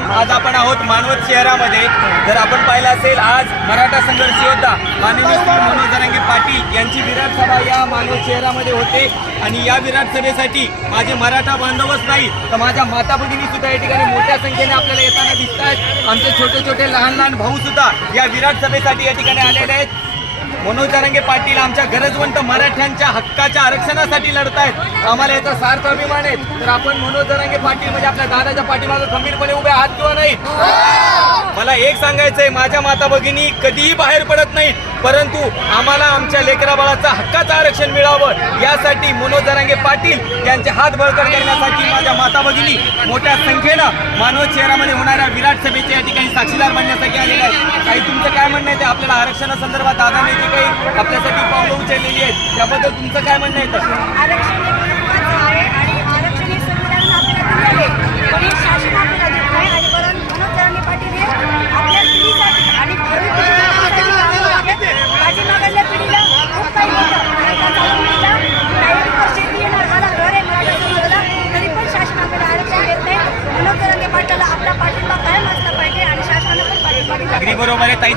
नमस्कार आज आपण आहोत मानवत शहरामध्ये. जर आपण पाहिलं असेल आज मराठा संघर्ष योद्धा माननीय मनोज जरांगे पाटील यांची विराट सभा या मानवत शहरामध्ये होते. आणि या विराट सभेसाठी माझे मराठा बांधवच नाही तर माझ्या माता भगिनी सुद्धा या ठिकाणी मोठ्या संख्येने आपल्याला येताना दिसत आहेत आमचे छोटे छोटे लहान लहान भाऊ सुद्धा या विराट सभेसाठी या ठिकाणी आलेले आहेत. मनोज जरांगे पाटील आमच्या गरजवंत मराठ्यांच्या हक्काच्या आरक्षणासाठी लढत आहेत. आम्हाला याचा सार्थ अभिमान आहे. तर आपण मनोज जरांगे पाटील म्हणजे आपल्या दादाच्या पाठीमागे खंबीरपणे उभे आहात किंवा नाही? मला एक सांगायचंय माझ्या माता भगिनी कधीही बाहेर पडत नाही परंतु आम्हाला आमच्या लेकरा बाळाचं हक्काचं आरक्षण मिळावं. यासाठी मनोज जरांगे पाटील यांचे हात बळकट करण्यासाठी माझ्या माता भगिनी मोठ्या संख्येनं मानव शहरामध्ये होणाऱ्या विराट सभेच्या या ठिकाणी साक्षीदार बनण्यासाठी आलेल्या आहेत. काही तुमचं म्हणणं आहे ते आपल्याला आरक्षणासंदर्भात दादाने जे काही आपल्यासाठी पावलं उचललेली आहेत त्याबद्दल तुमचं काय म्हणणं आहे तसं? आरक्षण हे महत्त्वाचं आहे आणि आरक्षण हे संविधानानं आपल्याला दिले आहे. पण हे शासन आपल्याला देत नाही आणि परत मनोज जरांगे पाटील हे आपल्या पिढीसाठी आणि भावी पिढीसाठी पिढीला खूप काही होतं. आणि त्याचा मुलगा डायरेक्ट वर शेती येणार. मला घर आहे मराठा समाजाला तरी पण शासन आपल्याला आरक्षण देत नाही. मनोज जरांगे पाटलाला आपला पाठिंबा कायम असला पाहिजे आणि शासनानं पण पाठिंबा दिला अगदी. बरोबर आहे. ताई